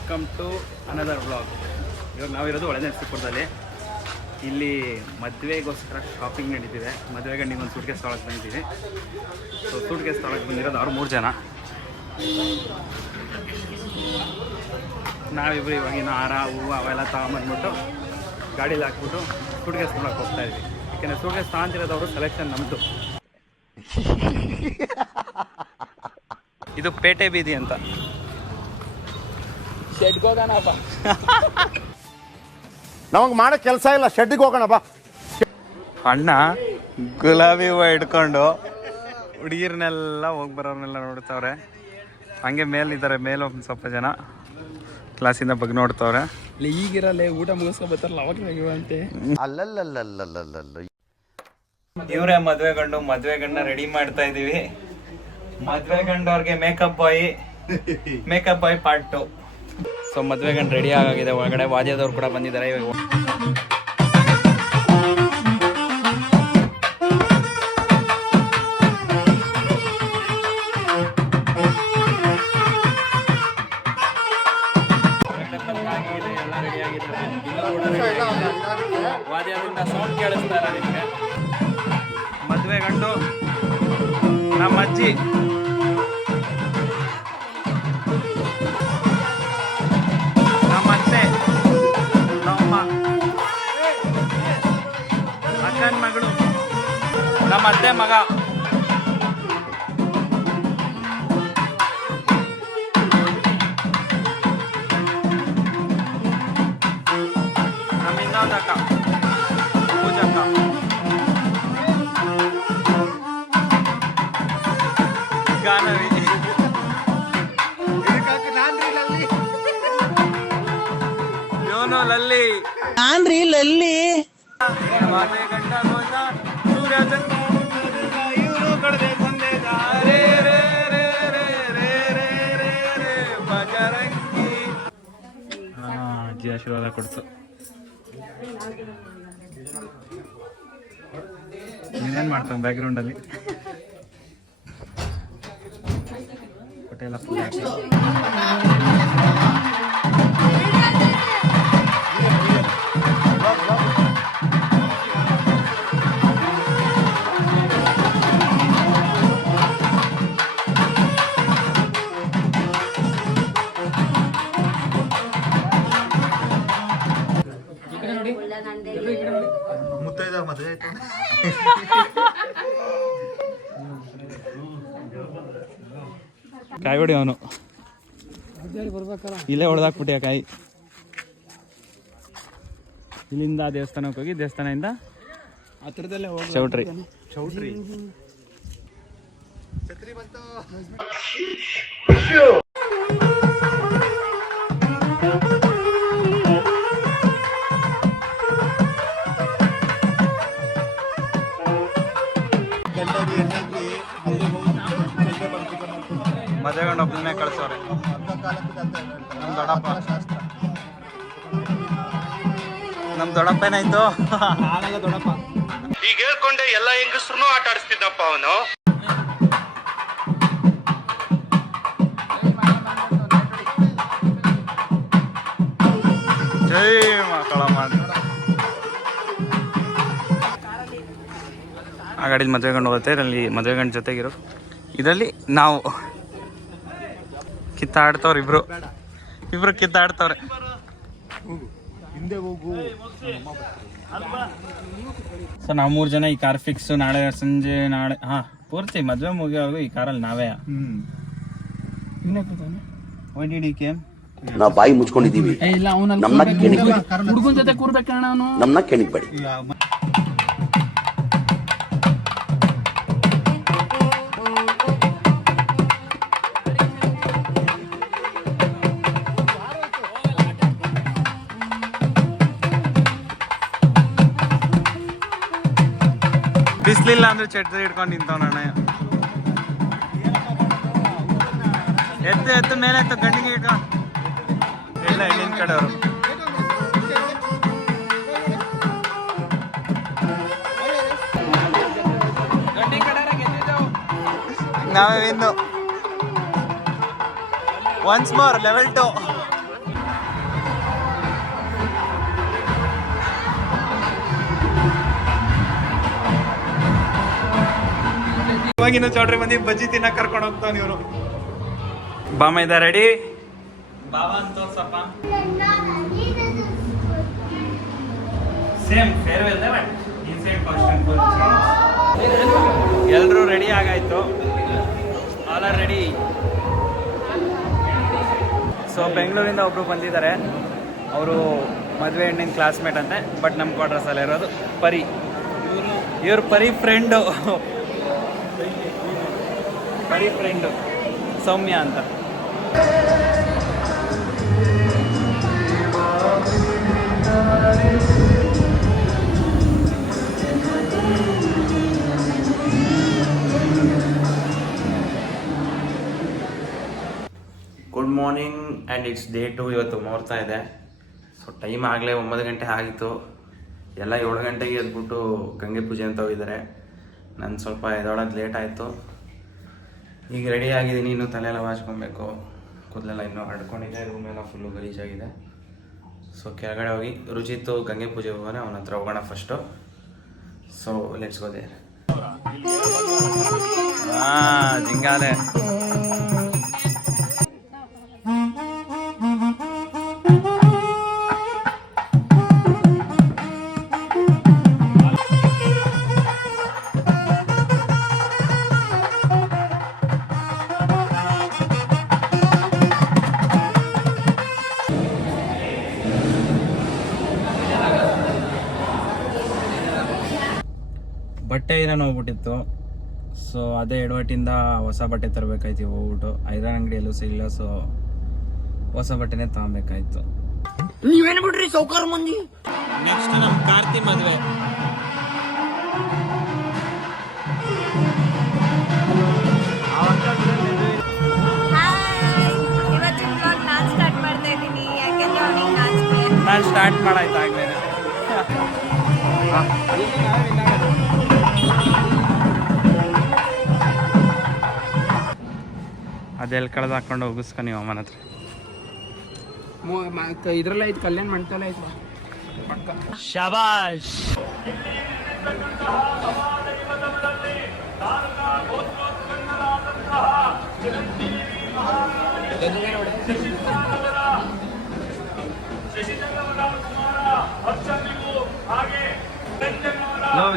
Welcome to another vlog. ಇವಾಗ ನಾವಿರೋದು ಒಳನರಸೀಪುರದಲ್ಲಿ. ಇಲ್ಲಿ ಮದುವೆಗೋಸ್ಕರ ಶಾಪಿಂಗ್ ನಡೀತಿದೆ. ಮದುವೆ ಗಂಡಿಗೆ ಒಂದು ಸೂಟ್ಕೇಸ್ ತೊಗೊಳಕ್ಕೆ ಬಂದಿದ್ದೀವಿ. ಸೊ ಸೂಟ್ಕೇಸ್ ತೊಗೊಳಕ್ಕೆ ಬಂದಿರೋದು ಅವ್ರು 3 ಜನ. ನಾವಿಬ್ಬರು ಇವಾಗಿನ ಹಾರ ಹೂವು ಅವೆಲ್ಲ ತಗೊಂಬಂದ್ಬಿಟ್ಟು ಗಾಡೀಲಿ ಹಾಕ್ಬಿಟ್ಟು ಸೂಟ್ಕೇಸ್ ತೊಗೊಳಕ್ಕೆ ಹೋಗ್ತಾ ಇದ್ವಿ. ಯಾಕೆಂದರೆ ಸೂಟ್ಕೇಸ್ ತಗೊಂತಿರೋದವರು ಸೆಲೆಕ್ಷನ್ ನಮ್ಮದು. ಇದು ಪೇಟೆ ಬೀದಿ ಅಂತ. ಶೆಡ್ಗೆ ಹೋಗೋಣಪ್ಪ. ನಮಗೆ ಮಾಡೋ ಕೆಲಸ ಇಲ್ಲ, ಶೆಡ್ಗೆ ಹೋಗೋಣಪ್ಪ. ಅಣ್ಣ ಗುಲಾಬಿ ಹೂವು ಹಿಡ್ಕೊಂಡು ಹುಡುಗಿರ್ನೆಲ್ಲ ಹೋಗಿ ಬರೋರ್ನೆಲ್ಲ ನೋಡ್ತಾವ್ರೆ. ಹಂಗೆ ಮೇಲಿದ್ದಾರೆ, ಮೇಲೆ ಒಂದು ಸ್ವಲ್ಪ ಜನ ಕ್ಲಾಸಿಂದ ಬಗ್ಗೆ ನೋಡ್ತಾವ್ರೆ. ಈಗಿರಲ್ಲ ಊಟ ಮುಗಿಸ್ಕೊ ಬರ್ತಾರಲ್ಲ ಅವಾಗ ಅಂತೆ. ಅಲ್ಲಲ್ಲಲ್ಲಲ್ಲಲ್ಲಲ್ಲ ಇವರೇ ಮದುವೆ ಗಂಡು. ಮದುವೆ ಗಂಡನ್ನ ರೆಡಿ ಮಾಡ್ತಾ ಇದೀವಿ. ಮದುವೆ ಗಂಡವ್ರಿಗೆ ಮೇಕಪ್ ಬಾಯ್ ಪಾರ್ಟ್ 2. ಸೊ ಮದುವೆ ಗಂಡು ರೆಡಿ ಆಗಿದೆ. ಒಳಗಡೆ ವಾದ್ಯದವ್ರು ಕೂಡ ಬಂದಿದ್ದಾರೆ. ಇವಾಗ ವಾದ್ಯದಿಂದ ಸೌಂಡ್ ಕೇಳಿಸ್ತಾ ಇಲ್ಲ ನಿಮಗೆ. ಮದುವೆ ಗಂಡು ನಮ್ಮ ಅಜ್ಜಿ, ನಮ್ಮ ಅತ್ತೆ, ನಮ್ಮ ಅಕ್ಕನ ಮಗಳು, ನಮ್ಮ ಅತ್ತೆ ಮಗ. ನಮ್ಮ ಇನ್ನೊಂದು ಅಕ್ಕ ಪೂಜಕ್ಕ. ಗಾನವಿ. ಇವನು ಲಲ್ಲಿ. ನಾನ್ರಿ ಲಲ್ಲಿ. ಮದುವೆ ಗಂಡ ಗೋಜ ಸೂರ್ಯ ಇವರು ಕಡದೆ ಸಂದೇಶ ರೇ ರೇ ರೇ ರೇ ರೇ ರೇ ರೇ ರೇ ಬಜರಂಗಿ. ಅಜ್ಜಿ ಆಶೀರ್ವಾದ ಕೊಡ್ತು. ನೀನೇನು ಮಾಡ್ತಾನೆ ಬ್ಯಾಕ್ಗ್ರೌಂಡಲ್ಲಿ? ಹೊಟ್ಟೆಲ್ಲ ಫುಲ್ ಹಾಕಿ. ಮುತ್ತೈದ ಮದುವೆ ಆಯ್ತು. ಕಾಯಿ ಹೊಡಿ ಅವನು ಇಲ್ಲೇ ಹೊಡೆದಾಕ್ಬಿಟ್ಟಿ ಆ ಕಾಯಿ. ಇಲ್ಲಿಂದ ದೇವಸ್ಥಾನಕ್ಕೆ ಹೋಗಿ ದೇವಸ್ಥಾನದಿಂದ ಚೌಟ್ರಿ ಛತ್ರಿ ಬಂತು. ಮದುವೆ ಗಂಡು ಒಬ್ಬನೇ ಕಳ್ಸವ್ರೆ. ನಮ್ ದೊಡ್ಡಪ್ಪ ಏನಾಯ್ತು? ದೊಡ್ಡಪ್ಪ ಈಗ ಹೇಳ್ಕೊಂಡೆ ಎಲ್ಲ ಹೆಂಗಸ್ರು ಆಟ ಆಡಿಸ್ತಿದ್ದಪ್ಪ ಅವನು. ಜೈ ಮಕ್ಕಳಮ್ಮ. ಆ ಗಾಡಿಲಿ ಮದುವೆ ಗಂಡು ಹೋಗುತ್ತೆ. ಇದರಲ್ಲಿ ಮದುವೆ ಗಂಡು ಜೊತೆಗಿರೋ ಇದರಲ್ಲಿ ನಾವು ಕಿತ್ತಾಡ್ತವ್ರೆ. ಇಬ್ರು ಕಿತ್ತಾಡ್ತವ್ರೆ. ಸೊ ನಾವು 3 ಜನ ಈ ಕಾರ್ ಫಿಕ್ಸ್. ನಾಳೆ ಸಂಜೆ ಪೂರ್ತಿ ಮದುವೆ ಮುಗಿಯೋವಾಗ ಈ ಕಾರಲ್ಲಿ ನಾವೇ. ನಾವು ಬಾಯಿ ಮುಚ್ಕೊಂಡಿದೀವಿ. ಹುಡುಗನ ಜೊತೆ ಕೂರ್ಬೇಕಣ್ಣ ಅವನು. ನಮ್ಮನ್ನ ಕೆಣಿಕ್ಬೇಡಿ. ಬಿಸ್ಲಿಲ್ಲ ಅಂದ್ರೆ ಛತ್ರಿ ಹಿಡ್ಕೊಂಡು ನಿಂತವನಣ್ಣ. ಎತ್ತು ಮೇಲೆ ಎತ್ತು ಗಂಡಿಗೆ ಇಟ್ಕೊಂಡು ಎಲ್ಲ ಹೆಣ್ಣಿನ ಕಡೆಯವರು. ನಾವೇ ಇನ್ನು ಒನ್ಸ್ ಮೋರ್ ಲೆವೆಲ್ 2. ಇವಾಗಿನ ಚೌಟ್ರಿ ಮಂದಿ ಬಜ್ಜಿ ತಿನ್ನಕ್ ಕರ್ಕೊಂಡು ಹೋಗ್ತಾವ ಇವರು. ಬಾಮ ಇದ ರೆಡಿ? ಬಾಬಾ ಅಂತ ತೋರ್ಸಪ್ಪ. Same farewell but inside costume full change. ಎಲ್ಲರೂ ರೆಡಿ ಆಗಾಯ್ತು. All are ready. ಸೊ ಬೆಂಗಳೂರಿಂದ ಒಬ್ರು ಬಂದಿದ್ದಾರೆ. ಅವರು ಮದುವೆ ಹೆಣ್ಣಿನ ಕ್ಲಾಸ್ಮೇಟ್ ಅಂತೆ, ಬಟ್ ನಮ್ಮ ಕ್ವಾರ್ಟರ್ಸಲ್ಲಿ ಇರೋದು ಪರಿ. ಇವ್ರ ಪರಿ ಫ್ರೆಂಡು ಸೌಮ್ಯ ಅಂತ. Good morning and it's day 2. ಇವತ್ತು ಮುಹೂರ್ತ ಇದೆ. ಸೊ ಟೈಮ್ ಆಗಲೇ 9 ಗಂಟೆ ಆಗಿತ್ತು. ಎಲ್ಲ 7 ಗಂಟೆಗೆ ಎದ್ಬಿಟ್ಟು ಗಂಗೆ ಪೂಜೆ ಅಂತ ಹೋಗಿದ್ದಾರೆ. ನಾನು ಸ್ವಲ್ಪ ಎದೊಳಗೆ ಲೇಟ್ ಆಯಿತು. ಈಗ ರೆಡಿ ಆಗಿದ್ದೀನಿ. ಇನ್ನೂ ತಲೆಯೆಲ್ಲ ವಾಚ್ಕೊಬೇಕು. ಕೂದಲೆಲ್ಲ ಇನ್ನೂ ಹಡ್ಕೊಂಡಿದೆ. ರೂಮೆಲ್ಲ ಫುಲ್ಲು ಗಲೀಜಾಗಿದೆ. ಸೊ ಕೆಳಗಡೆ ಹೋಗಿ ರುಚಿತ್ತು ಗಂಗೆ ಪೂಜೆ ಹೋಗೋಣ. ಅವನ ಹತ್ರ ಹೋಗೋಣ first. So let's go there. ಜಿಂಗಾಲೆ ಬಟ್ಟೆ ಐರನ್ ಹೋಗ್ಬಿಟ್ಟಿತ್ತು. ಸೊ ಅದೇ ಎಡವಟ್ಟಿಂದ ಹೊಸ ಬಟ್ಟೆ ತರಬೇಕಾಯ್ತು. ಹೋಗ್ಬಿಟ್ಟು ಐರನ್ ಅಂಗಡಿಯಲ್ಲೂ ಸಿಗಲಿಲ್ಲ. ಸೊ ಹೊಸ ಬಟ್ಟೆನೇ ತಗೊಬೇಕಾಯ್ತು. ನೀವೇನು ಬಿಡ್ರಿ ಸೌಕರ್ ಮಂದಿ. ನೆಕ್ಸ್ಟ್ ನಮ್ಮ ಕಾರ್ತಿ ಮದುವೆ. ನಾನು ಸ್ಟಾರ್ಟ್ ಮಾಡಾಯ್ತು ಆಗ್ಲೇ. ಅದೆಲ್ಲಿ ಕಳೆದು ಹಾಕೊಂಡು ಹೋಗಿಸ್ಕೊ ನೀವು ಅಮ್ಮನ ಹತ್ರ. ಇದ್ರಲ್ಲ ಐತೆ, ಕಲ್ಯಾಣ ಮಂಟಪಲ್ಲ ಐತೆ. ಶಬಾಷ್.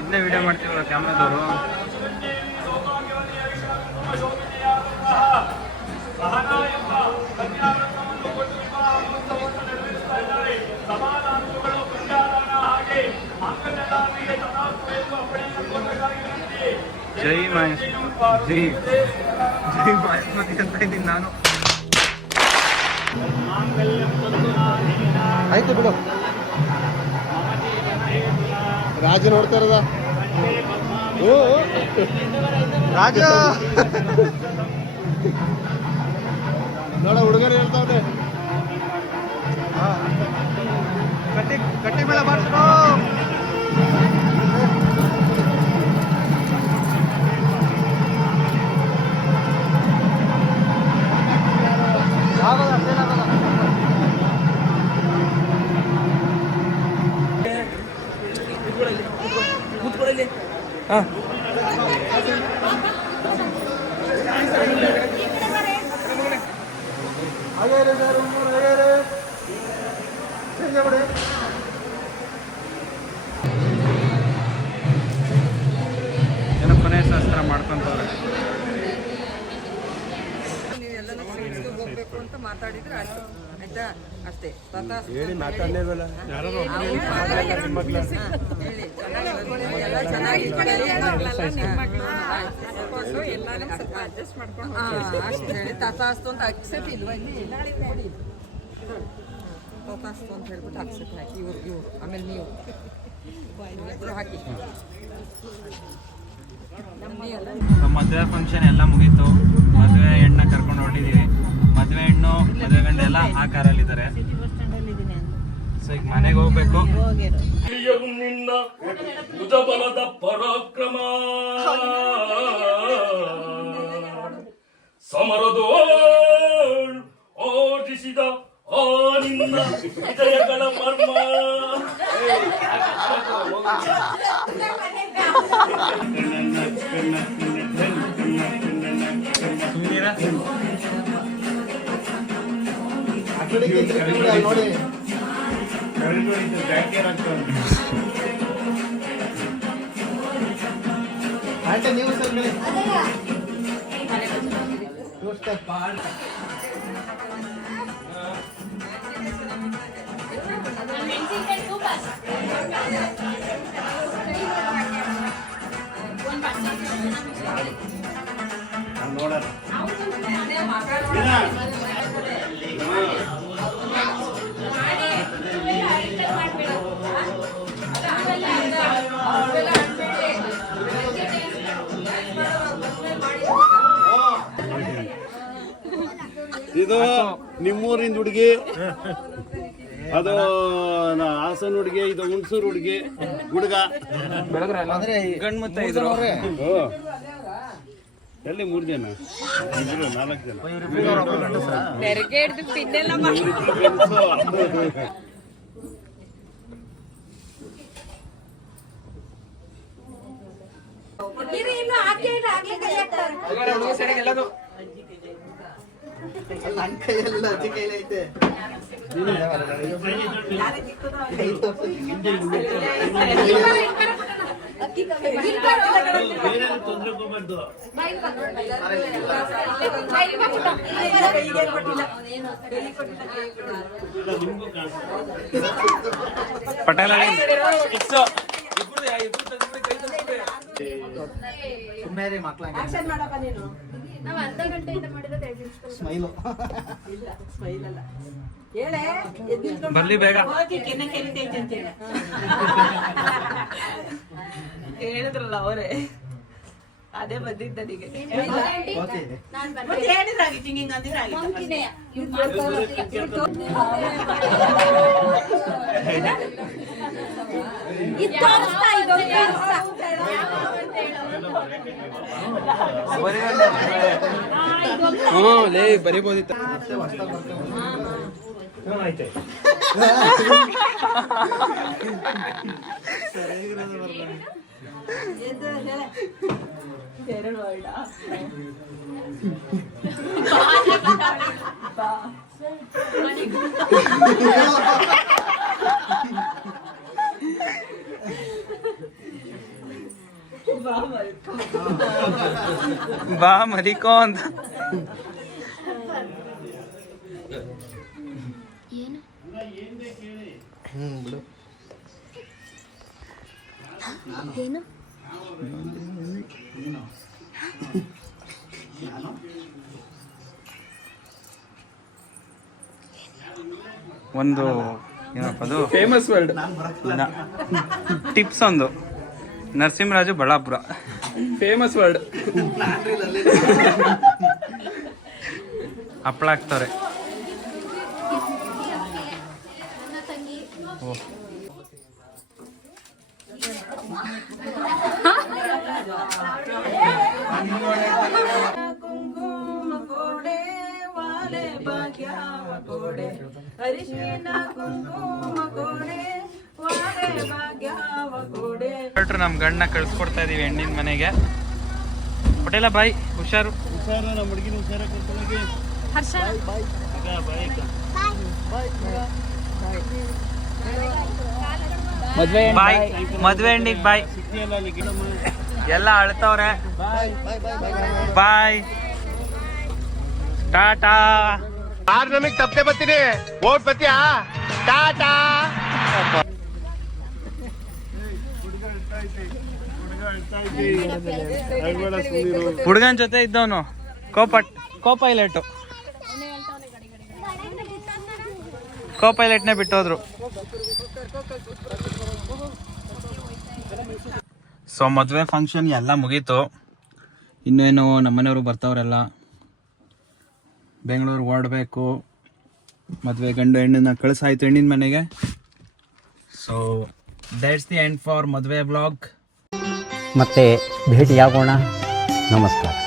ಇದನ್ನೇ ವಿಡಿಯೋ ಮಾಡ್ತೀವಲ್ಲ ಕ್ಯಾಮ್ರಾದವರು. ಜೈ ಮಹೇಶ್, ಜೈ ಮಹೇಶ್ಮತಿ ಅಂತ ಇದ್ದೀನಿ ನಾನು. ಆಯ್ತು ಬಿಡು. ರಾಜ ನೋಡ್ತಾ ಇರೋದ. ಓ ರಾಜ ನೋಡ ಹುಡುಗರು ಹೇಳ್ತಾವ್ರೆ. ಗಟ್ಟಿ ಗಟ್ಟಿ ಮೇಳ ಮಾಡ್ಸೋ. ಏನೋ ಕೊನೆ ಶಾಸ್ತ್ರ ಮಾಡ್ಕೊಂತವ್ರೆ. ಹೋಗ್ಬೇಕು ಅಂತ ಮಾತಾಡಿದ್ರೆ ಆಯ್ತು, ಆಯ್ತಾ? ಅಷ್ಟೇ. ಹೇಳಿ ಮಾತಾಡಲೇವಲ್ಲ. ತಾತಾಸ್ತು ಅಂತ ಅಕ್ಸೆಪ್ಟ್ ಇಲ್ವಾ ಇಲ್ಲಿ? ತಾತಾಸ್ತು ಅಂತ ಹೇಳ್ಬಿಟ್ಟು ಅಕ್ಸೆಪ್ಟ್ ಹಾಕಿ ಇವ್ರು ಆಮೇಲೆ ನೀವು ಇಬ್ರು ಹಾಕಿ. ಮದುವೆ ಫಂಕ್ಷನ್ ಎಲ್ಲ ಮುಗೀತು. ಮದುವೆ ಹೆಣ್ಣ ಕರ್ಕೊಂಡು ಹೊರಟಿದ್ದೀವಿ. ಮದುವೆ ಹೆಣ್ಣು ಮದುವೆ ಗಂಡ ಎಲ್ಲ ಆ ಕಾರಲ್ಲಿದ್ದಾರೆ. ಸೊ ಈಗ ಮನೆಗೆ ಹೋಗ್ಬೇಕು. ನಿನ್ನ ಭುಜಬಲದ ಪರಾಕ್ರಮ ಸಮರದೋ ಓಡಿಸಿದ ಆ ನಿನ್ನ ಹೃದಯಗಳ ಮರ್ಮ. ನೋಡಿ ಆಂಟೆ ನೀವು ಸರ್ ಮೇಲೆ ನೋಡೋಣ ಇದು ನಿಮ್ಮೂರಿಂದ ಹುಡುಗಿ, ಅದು ಹಾಸನ ಹುಡುಗಿ, ಇದು ಹುಣಸೂರು ಹುಡುಗಿ ಹುಡುಗ ಗಂಡ್ಮುತ್ತ ಇದ್ರು. ಎಲ್ಲಿ 3 ಜನ 4 ಜನ ನನ್ನ ಕೈಯಲ್ಲ ಅಜ್ಜಿ ಕೈಲಿ ಐತೆ. ಪಟೇಲ ಬರ್ಲಿ ಬೇಗ. ಹೇಳಿದ್ರಲ್ಲ ಅವರೇ, ಅದೇ ಬಂದಿದ್ದ ನನಗೆ. ಲೇ ಬರಿಬೋದಿತ್ತ. ಬಾ ಮರಿಕೋ ಅಂತ. ಒಂದು ಏನಪ್ಪ ಅದು ಫೇಮಸ್ ವರ್ಡ್ ಟಿಪ್ಸ್. ಒಂದು ನರಸಿಂಹರಾಜು ಬಳ್ಳಾಪುರ ಫೇಮಸ್ ವರ್ಡ್. ಹಪ್ಪಳ ಹಾಕ್ತಾರೆ. ಕುಂಕುಮ ಕೋಡೆ ವಾಲೆ ಭಾಗ್ಯವ ಕೋಡೆ, ಅರಿಶಿನ ಕುಂಕುಮ ಕೋಡೆ ವಾಲೆ ಭಾಗ್ಯವ ಕೋಡೆ. ನಮ್ ಗಂಡನ ಕಳ್ಸ್ಕೊಡ್ತಾ ಇದೀವಿ ಹೆಣ್ಣಿನ ಮನೆಗೆ. ಪಟೇಲ ಬಾಯ್, ಹುಷಾರು. ನಮ್ಮ ಹುಡುಗಿನ ಹುಷಾರ ಕರ್ಕೊಂಡೋಗಿ. ಬಾಯ್, ಮದ್ವೆ ಹೆಣ್ಣಿಗೆ ಬಾಯ್. ಎಲ್ಲ ಅಳ್ತವ್ರೆ. ಬಾಯ್, ಟಾಟಾ. ನಮಗ್ ತಪ್ಪೆ ಬರ್ತೀನಿ, ಓಟ್ ಬತ್ತೀಯಾ? ಟಾಟಾ. ಹುಡುಗನ ಜೊತೆ ಇದ್ದವನು ಕೋ ಪೈಲಟ್ನೇ ಬಿಟ್ಟೋದ್ರು. ಸೊ ಮದುವೆ ಫಂಕ್ಷನ್ ಎಲ್ಲ ಮುಗೀತು. ಇನ್ನೇನು ನಮ್ಮನೆಯವರು ಬರ್ತಾವ್ರೆಲ್ಲ. ಬೆಂಗಳೂರು ಹೊರಡಬೇಕು. ಮದುವೆ ಗಂಡು ಹೆಣ್ಣನ್ನ ಕಳಿಸಾಯ್ತು ಹೆಣ್ಣಿನ ಮನೆಗೆ. So that's the end for ಮದುವೆ ಬ್ಲಾಗ್. ಮತ್ತೆ ಭೇಟಿಯಾಗೋಣ. ನಮಸ್ಕಾರ.